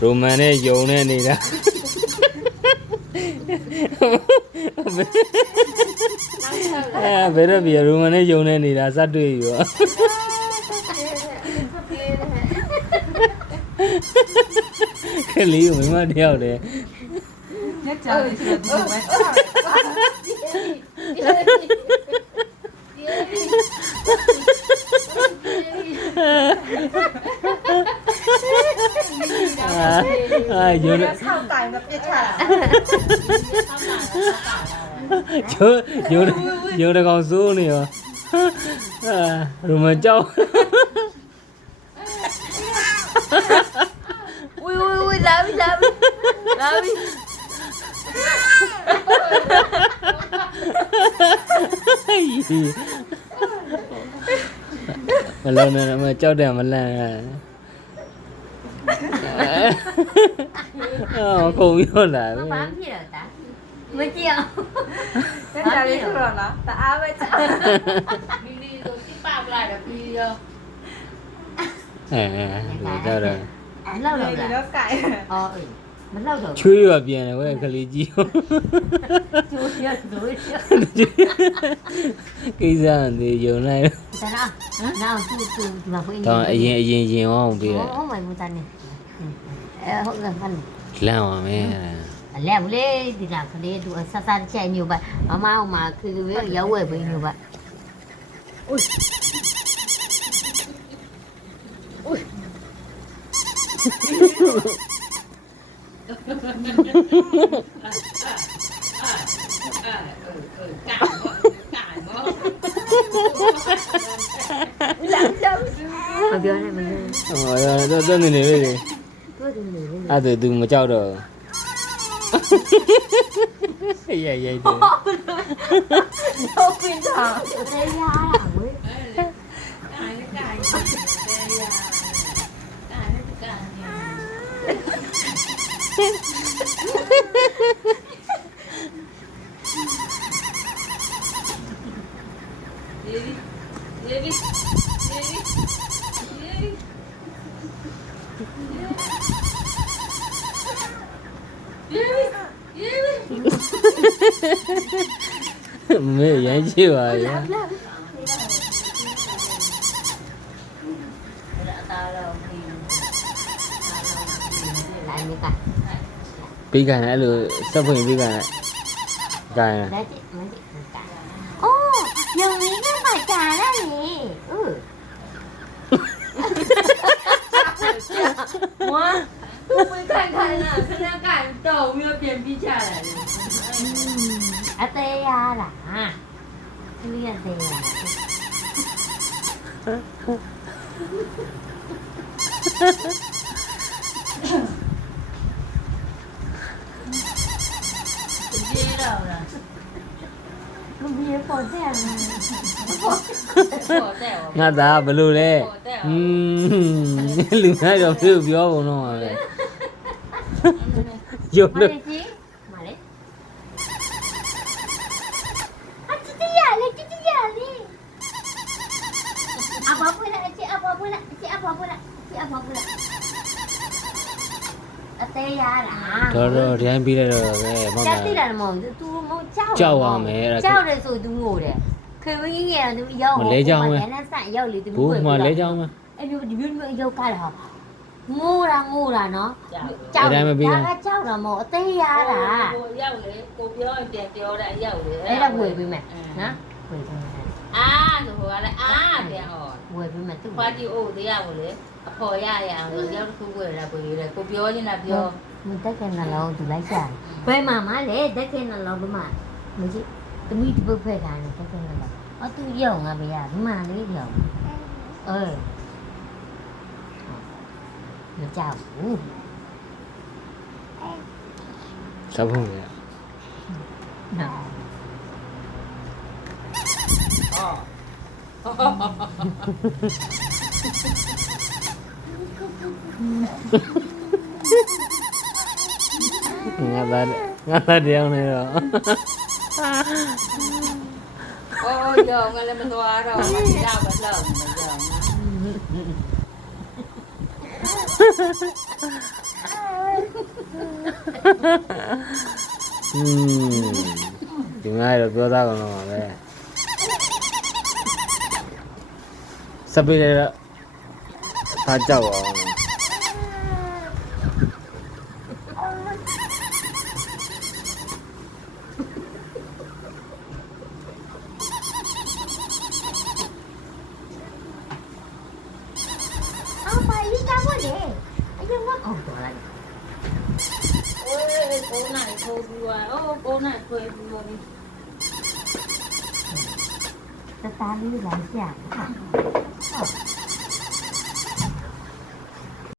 ရိုမန်နဲ့ယုံနဲ့နေတာဘယ်တော့ပြရိုမန်နဲ့ယုံနဲ့နေတာစတွေ့ရောခလေးကိုမိမတယောက်တည်းညက်ကြောင်လေးဆိုတော့ဒီမှာယုံဆောက်တိုင်မပြစ်ချတာယုံတကောင်စိုးနေရောရိုမန်ကြောက်ဝီလာပြီမလုံးနဲ့မကြောက်တယ်မလန့်ကုန်ရောလာပဲဘာဖြစ်တော့တာမကြည့်အောင် ညက်ကြောင်လေးဆိုတော့နော်တအားပဲချာဒီလိုတိပပလာတယ်ပြီးရောကြောက်တယ်အဲ့လောက်တော့ ဒီတော့ကြိုက်အော်မလောက်တော့ ချွေးရပြန်တယ်ဝဲကလေးကြီးကျိုးရဒိုးရကိစ္စနေယုံလိုက်ဒါနောက်သူဒီမှာဖွင့်နေတော့အရင်အောင်ပြီးတယ်ဟုတ်မှမတန်းနေဟုတ်ကဲ့မှန်လန့်ပါမယ်လဲဘူးလေဒီကကလေးသူဆဆချက်မျိုးပါမမအောင်မှာခလူရောက်ဝဲပေးမျိုးပါမပြောနဲ့မပြောတော့နေလေအဲ့ဒါသူမကြောက်တော့ရိုက်တယ်ဟုတ်ပြီသားသေးရဝေးမေရမ်းချစ်ပါရဲ့ပြီးကန်အဲ့လိုစက်ဖွင့်ပြီးကန်ကန်哦，有一个马甲了你，我会看看呢，看他感动没有变比下来了。啊对呀啦，这个对呀。接到了，我别跑这样我带我。ငါသားဘလို့လဲလူများတော့ပြောပုံတော့ပါပဲယုံလို့马嘞，啊，这呀嘞，apa pula,အသေးရလားတော့ရမ်းပြီးလိုက်တော့ပဲမဟုတ်လားကြောက်တိတယ်မဟုတ် तू မကြောက်ကြောက်အောင်မယ်အဲ့ဒါကြောက်တယ်ဆို तू ငိုတယ်ခင်မကြီးငယ်က तू ရောက်မလဲကြောင်းပဲနန်းဆိုင်ရောက်လေ तू ဘူးမလဲကြောင်းပဲအဲ့မျိုးဒီမျိုးရောက်ကားတယ်ဟာငိုတာနော်ကြောက်ဒါကကြောက်တာမဟုတ်အသေးရတာကိုရောက်လေကိုပြောရင်ပြန်ပြောတယ်ရောက်လေအဲ့ဒါဝယ်ပေးမယ်နော်ဝယ်ပေးမယ်အာဆိုဟိုကလည်းအာပြန်ဟောဝယ်ပေးမယ်သူခွာတီအိုတရားကိုလေအဖော်ရအောင်ရောက်ခုဝယ်လာကိုရေးတယ်ကိုပြောနေတာပြောမတက်ခဲ့နှလုံးသူလိုက်ကြဘယ်မှာမလဲတက်ခဲ့နှလုံးဘမမကြီးသမီးတပုတ်ဖက်ခိုင်းတယ်တက်ခဲ့နှလုံးအော်သူရောက်ငါဘေးကဘမလေးရောက်မကြောက်ဘူး စပ်ဖို့ရနော်ငါသားတရားနေတော့အော်ရောငါလည်းမသွားတော့မကြောက်မလို့မကြောက် ဒီမှာတော့ပြောသားကောင်တော့ပါပဲစပီလေတော့ထားကြောက်အောင် အော်ပါလိကဘောလေအရင်ကအော်တော်လိုက် အိုးကိုနိုင်ထိုးပြီးသွားအိုးကိုနိုင်ခွဲပြီးသွားပြီ တသားလေးလိုက်ရှာဟုတ်